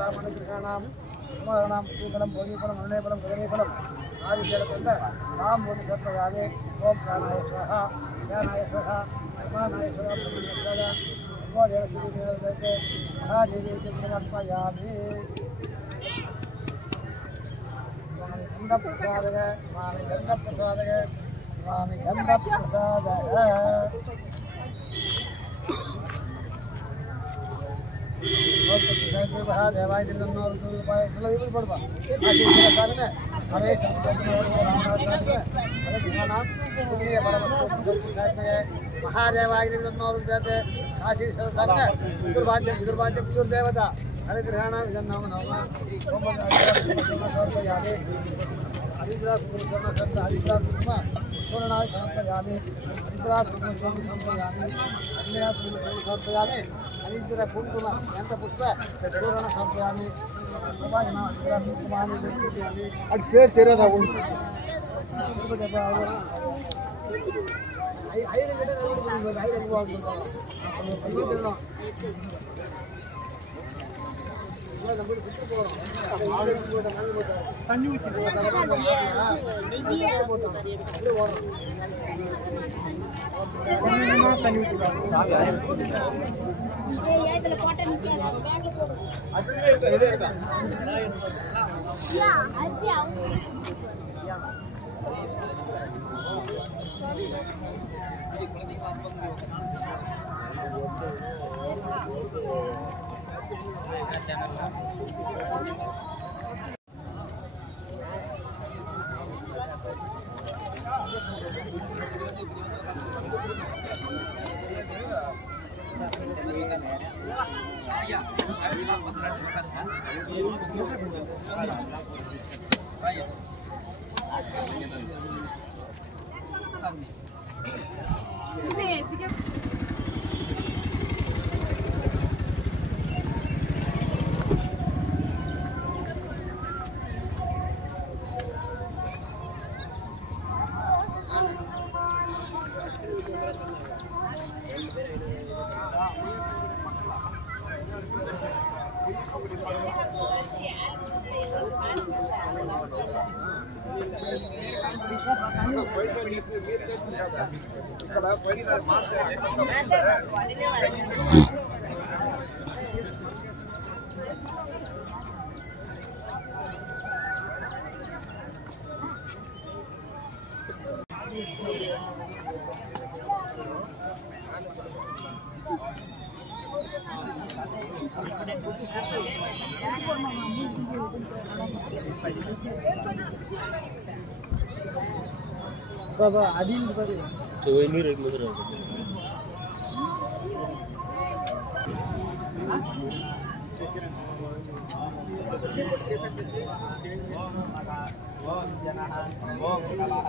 ராமனுகிருஷ்ணாம் குமாரணாம் ஸ்ரீபலம் போகிபலம் அருணேபலம் கருணேபலம் ஆதிசேலத்தந்த ராம் போது சர்ப்பயாவே ஓம் பிராணாய ஸ்வஹா ஞானாய ஸ்வஹா அர்மானாய ஸ்வஹா பிரம்ம தேவஸ்ரீ மகாதேவி சமர்ப்பயாமி கந்த பிரசாதக சுவாமி கந்த பிரசாதக சுவாமி கந்த பிரசாதக தேவாய दुर्भाग्यम हरिग्रहणाम जन्म नवम पूर्णाय समर्पयामि समर्पयामि अनिद्र कुंकुम यंत्र पुष्प पूर्ण समर्पयामि अट पेर तेरा था उन தண்ணி ஊத்தி बाबा आदिल बरे तो ये नहीं रेगुलर है ओम जनः ओम नमः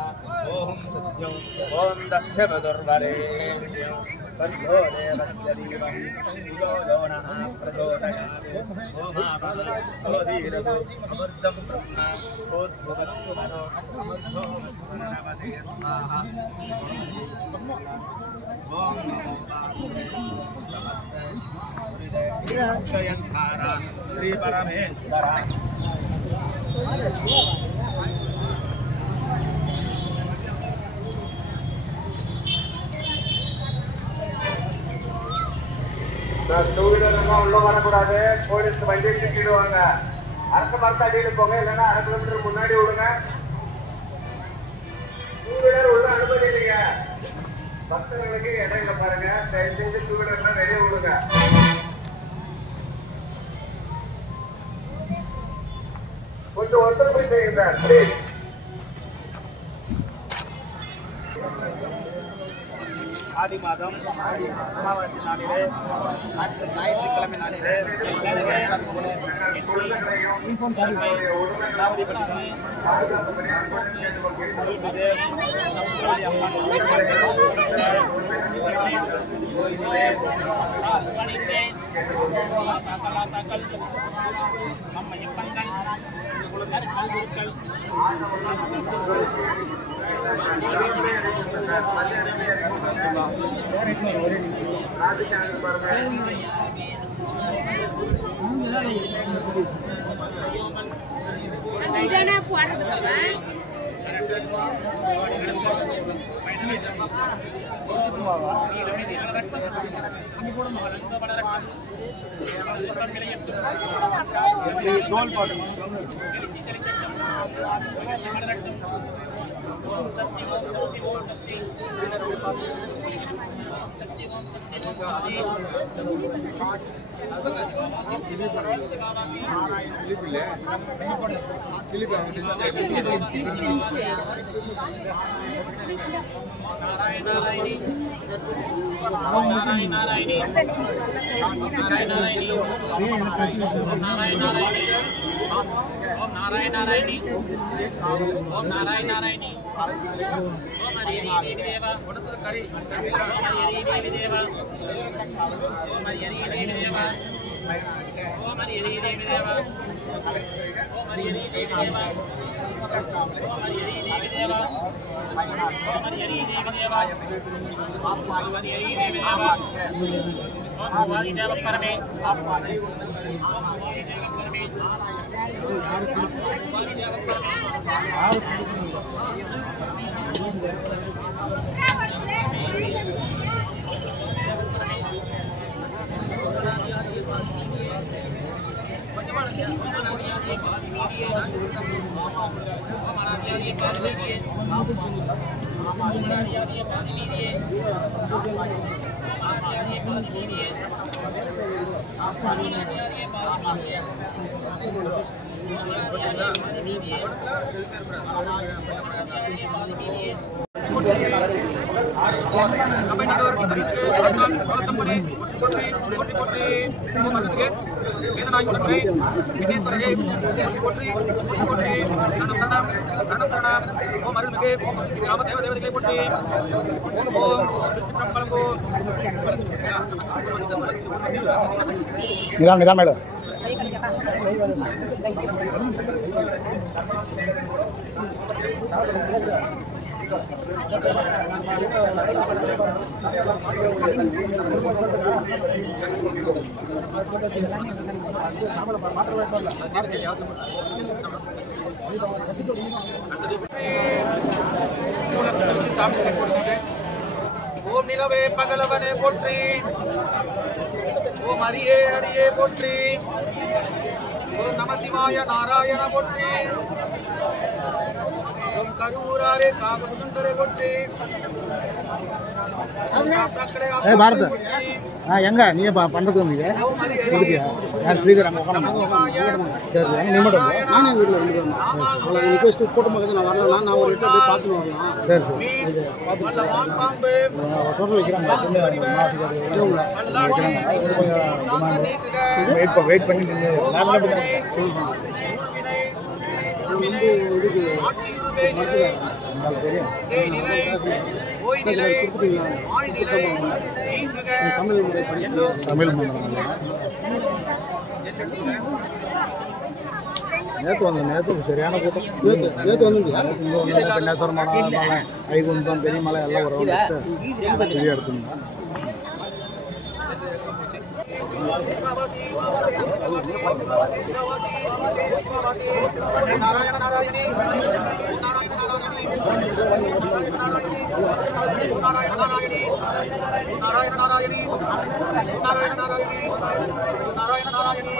ओम सत्यं ओम दस्य बदुर्वरेण्यं तन्नो देवस्य धीमहि धियो यो नः प्रचोदयात् ओम आमोदीरसो अमृतं ब्रह्म ओद्भुवस्सु मनो अमृतो वस्वनमते स्वाहा ओम नमस्ते क्षयंकारा श्री परमेश्वरा டூ வீலர்லாம் உள்ள வரக்கூடாது. போலீஸ் வண்டியை திட்டிடுவாங்க. அரசு மரத்தை அடியில் போங்க, இல்லைன்னா 1/2 கிலோமீட்டர் முன்னாடி விடுங்க. டூ வீலர் உள்ள அனுமதி இல்லைங்க. பக்தர்களுக்கு இடையில பாருங்க. தயவு செஞ்சு டூ வீலர்லாம் வெளியே விடுங்க. கொஞ்சம் ஒத்துழைப்பு செய்யுங்க ப்ளீஸ். ஆடி மாதம் அமாவாசை நாளிலே ஞாயிற்றுக்கிழமை நாளிலே நிதானம் மேடம் ஓம் நிலவே பகலவனே போற்றி, ஓம் அரியே அரியே போற்றி, ஓம் நம சிவாய நாராயண போற்றி, ஓம் கரூராரே காகபுசுந்தரே போற்றி. பாரத எங்க நீ பண்றது வந்தீங்க யார் ஸ்ரீதர் அங்கே சரி நீ மட்டும் நானே வீட்டில் ரெண்டு பேரும் அவ்வளோ ரிக்வெஸ்ட் கூட்டம் பக்கத்தில் நான் வரலாம் நான் ஒரு போய் பார்த்துட்டு வரலாம் சரி சரி பார்த்து வைக்கிறாங்க வெயிட் பண்ணி தமிழ் நேற்று வந்தேன் நேற்று சரியான கூட்டம் நேற்று வந்து கன்னியாசுவரம் மலை ஐகுண்டம் பெரியமலை எல்லாம் ஒரு பெரிய எடுத்துருந்தேன் நாராயண நாராயணி நாராயண நாராயணி நாராயண நாராயணி நாராயண நாராயணி நாராயண நாராயணி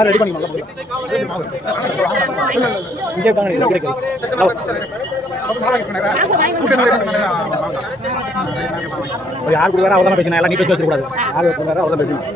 ரெடி பண்ணி இங்கே இருக்காங்க யார் கொடுக்குறாரோ அவர் தான் பேசணும். எல்லாம் நீ பேசி வச்சிடக்கூடாது. யார் கொடுக்குறாரோ அவர் தான் பேசணும்.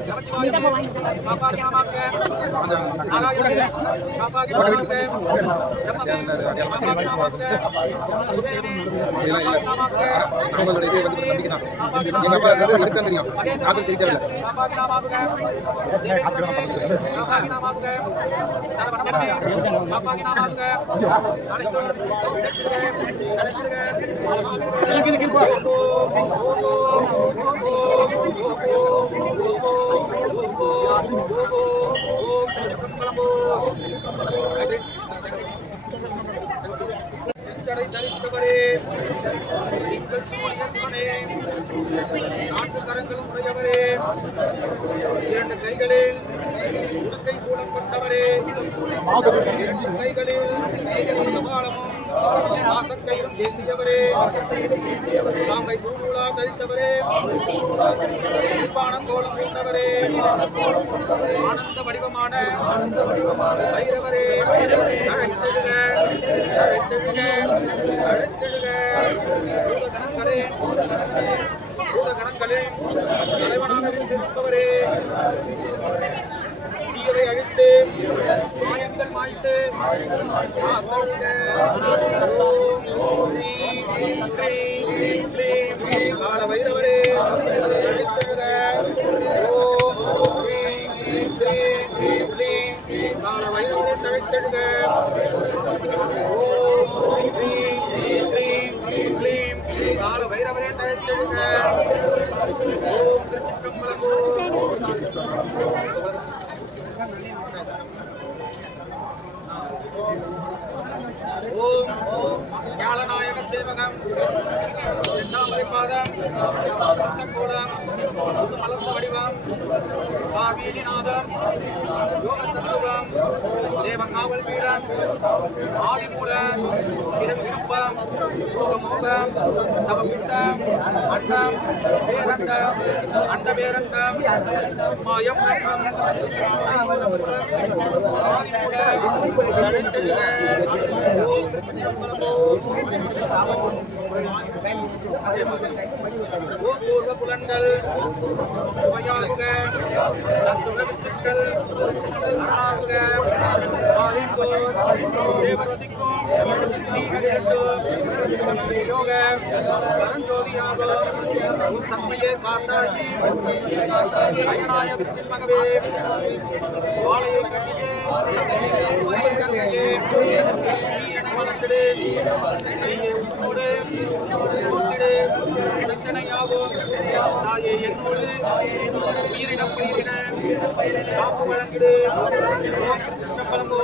தரித்தவரே நீங்கள் சூரிய சிவனே நான்கு கரங்களும் உடையவரே இரண்டு கைகளில் உடுக்கை சூடம் கொண்டவரே கைகளில் கபாலமும் ஆசக்கையும் ஏந்தியவரே தாமை பூநூலால் தரித்தவரே பானங்கோலம் கொண்டவரே ஆனந்த வடிவமான பைரவரே அழைத்தெழுக அழைத்தெழுக அழைத்தெழுக பூதகணங்களே தலைவனாக வீழ்ச்சிருப்பவரே தீயரை அழித்து மாயங்கள் மாய்த்து கால வைரவரே அழித்தெழுக கால வைரவரை தழைத்தெழுக கால வைரவரே தழைத்தெழுக ஓம் திருச்சிற்றம்பலம் ஓம் ஞானநாயக சேவகம் செந்தாமரை பாதம் சித்தக்கூடம் மலர்ந்த வடிவம் காவீரிநாதம் யோக தத்துவம் தேவ காவல் பீடம் ஆதிமூலம் இதம் விருப்பம் சோகமோகம் தவபிண்டம் அண்டம் பேரண்டம் அண்ட பேரண்டம் மாயம் ரங்கம் பூர்வ புலன்கள் சுவையாகுக தத்துணவிச்சல் அருணாகுக தேவர் வசிக்கும் யோக பரஞ்சோதியாகும் உன் சம்மையை காத்தாகி அயனாய மகவே வாழையை கட்டியே மரியை கங்கையே நீ என வளர்த்திடு உன்னோடு பிரச்சனையாகும் நாயே என்னோடு உயிரிடம் பயிரிட காப்பு வழங்கிடு சிற்றம்பலமோ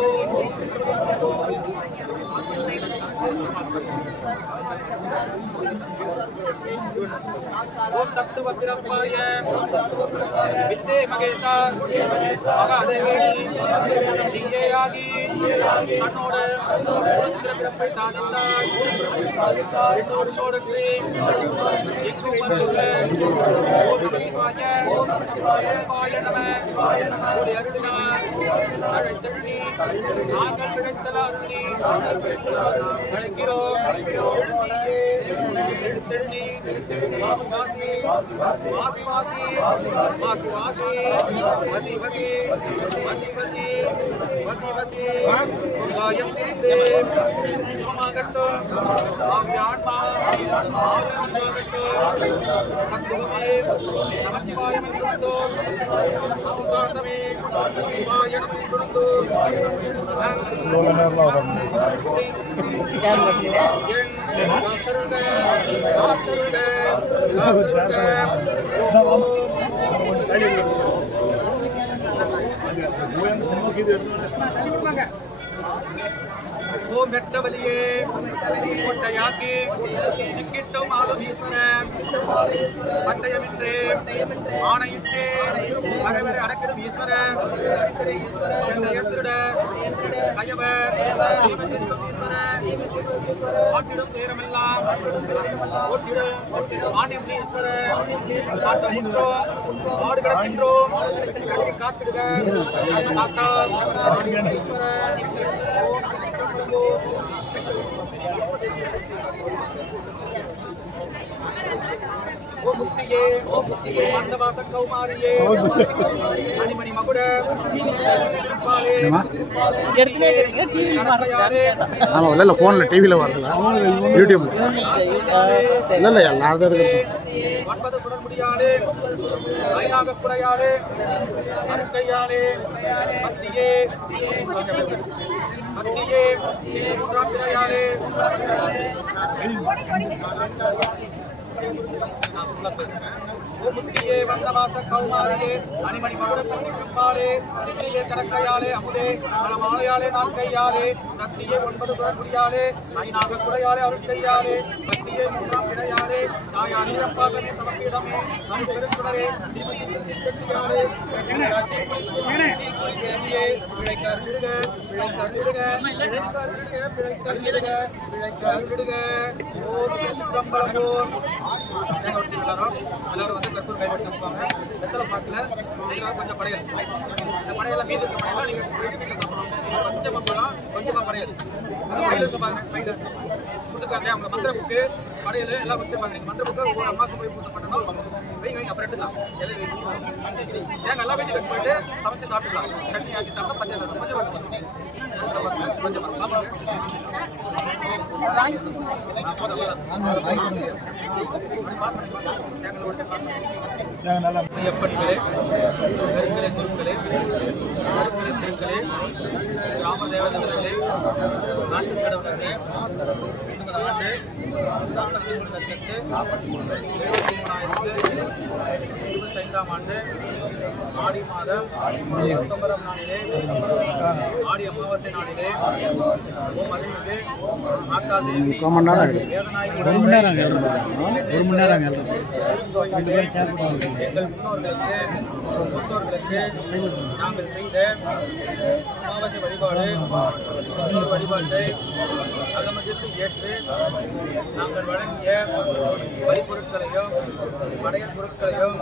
ஓம் தத்துவ பிறப்பாய வித்தே மகேசா மகாதேவேடி இங்கேயாகி தன்னோடு பிறப்பை சாதித்தார் என்னோடு ஸ்ரீ எங்கும் வருகிற ஓம் நம சிவாய சிவாய நம ஓடி அருளினார் அழைத்தள்ளி நாங்கள் கிடைத்தல அருளி அழைக்கிறோம் செழுத்தெழுதி வாசி வாசி வாசி வாசி வாசி வசி வசி வசி வசி வசி வசி காயம் சுகமாகட்டும் ஆன்மா ஆகட்டும் தத்துவமே நமச்சிவாயம் என்று சுகாந்தமே சிவாயம் என்று ஓம் வெட்டவலியே கொட்டையாக்கி திக்கிட்டும் ஆளும் ஈஸ்வர பட்டயமின்றே ஆணையிட்டே பகைவரை அடக்கிடும் ஈஸ்வர திருட கயவர் ஈஸ்வர ஆட்டிடும் தேரமெல்லாம் ஓட்டிடும் ஆண்டின் ஈஸ்வர சாட்டமுற்றோம் ஆடு கிடக்கின்றோம் காத்திடுக ஈஸ்வர திருச்சம்பலம்பூர் முக்தியே மந்தவாச கௌமாரியே மணிமணி மகுட ஆமாம் இல்லை ஃபோனில் டிவியில் வரல யூடியூப்ல இல்லை எல்லாரும் இருக்கு. 9 சுடர் முடியாலே ஐநாக குறையாலே அற்கையாலே மத்தியே மூன்றாம் பிறையாலே முக்தியே வந்தவாச கௌமாரியே மணிமணி மகுட பாலே சித்தியே கடக்கையாலே அமுதே மலமாலையாலே நாற்கையாலே சத்தியே 9 சுடர் முடியாலே ஐநாக குறையாலே அருட்கையாலே மத்தியே மூன்றாம் பிறையாலே தாயார் நீரப்பாசமே தமக்கிடமே நம் பெருங்குடரே செட்டியாலே எல்லாரும் வந்து கற்பூர் கைப்பற்றுவாங்க. வெத்தலை பாட்டில் கொஞ்சம் படையல், இந்த படையெல்லாம் மீது இருக்க படையெல்லாம் நீங்கள் கொஞ்சமாக போகலாம், கொஞ்சமாக படையல் அந்த படையல் இருக்க பாருங்க. மைண்டில் கொடுத்துருக்காங்க அவங்க மந்திர புக்கு படையல் எல்லாம் வச்சுருப்பாங்க. நீங்கள் மந்திர புக்கு ஒவ்வொரு அம்மாவுக்கு போய் பூஜை பண்ணணும். வைங்க அப்புறம் எடுத்துக்கலாம். ஏங்க எல்லாம் வீட்டுக்கு போயிட்டு சமைச்சு சாப்பிடலாம். சட்னி ஆக்கி சாப்பிட்டா பஞ்சாயத்து எப்படிகளே கருக்களே குருக்களே கருக்களே திருக்களே ராமதேவதவர்களே நாட்டு கடவுளர்களே ஆண்டு ஆடி மாதம் 19ஆம் நாளிலே ஆடி அமாவாசை நாளிலே ஓம் அருள்மிகு மாதா தேவி வேதநாயகி எங்கள் முன்னோர்களுக்கு நாங்கள் செய்த அமாவாசை வழிபாடு வழிபாட்டை அகமதித்து ஏற்று நாங்கள் வழங்கிய வழிபொருட்களையும் படையல் பொருட்களையும்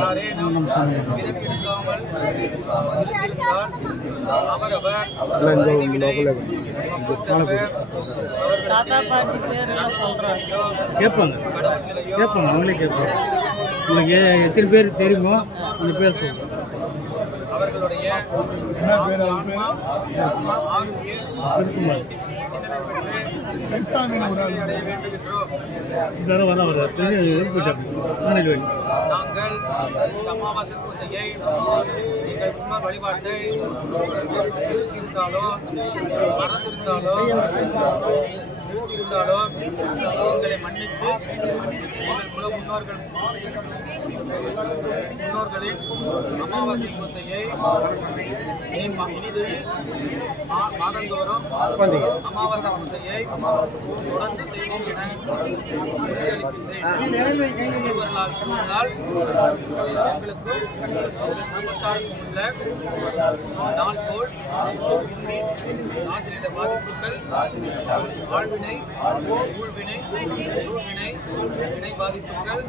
யாரேனும் விலக்கி எடுக்காமல் இருந்தால் அவரவர் கேட்பாங்க அவங்களே கேட்பாங்க. உங்களுக்கு எத்தனை பேர் தெரியுமோ அந்த பேர் சொல்லுங்க. அவர்களுடைய நாங்கள் அமாவாசை பூஜையை எங்கள் முன்னோர் வழிபாட்டை இருந்தாலோ மறந்திருந்தாலோ இருந்தாலோ எங்களை மன்னித்து எங்கள் குல முன்னோர்களின் அமாவாசை பூஜையை இனிது மாதந்தோறும் அமாவாசை பூஜையை தொடர்ந்து செய்வோம் என எங்களுக்கு குடும்பத்தாருக்கும் உள்ள நாள்கோள் ஆசிரியர் பாதிப்புகள் வாழ்வினை ஊழ்வினை சூழ்வினை வினை பாதிப்புகள்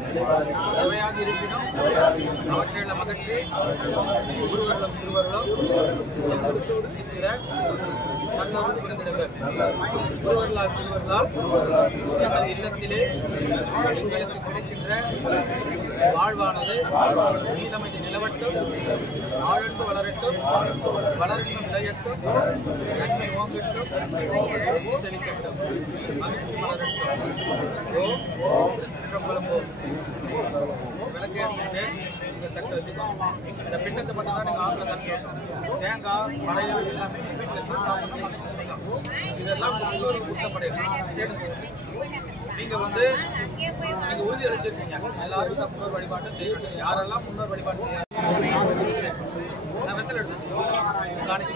எவையாக இருப்பினும் அவற்றையெல்லாம் அகற்றி ஒருவர்களும் திருவர்களும் இருக்கிற நல்லவர்கள் புரிந்திடுங்கள். ஒருவர்களால் திருவர்களால் எங்கள் இல்லத்திலே எங்களுக்கு கிடைக்கின்ற வாழ்வானது நீலமைதி நிலவட்டும், ஆழந்து வளரட்டும், வளரட்டும் நிலையட்டும், நன்மை ஓங்கட்டும், செழிக்கட்டும், மகிழ்ச்சி மலரட்டும். சிற்றம்பலம்பூர் விளக்கு எடுத்துட்டு இந்த தட்டு வச்சுக்கோம். இந்த பிண்டத்தை மட்டும் தான் நீங்கள் ஆற்றில் தட்டு வைக்கணும். தேங்காய் படையல் எல்லாமே வீட்டில் இருந்து சாப்பிடணும். இதெல்லாம் முன்னோர்கள் கொடுத்த படையல். நீங்கள் வந்து நீங்கள் உறுதி அளிச்சிருக்கீங்க எல்லாரும் தான் முன்னோர் வழிபாட்டை செய்யணும். யாரெல்லாம் முன்னோர் வழிபாடு செய்ய நான் வெத்தலை எடுத்து காணிக்க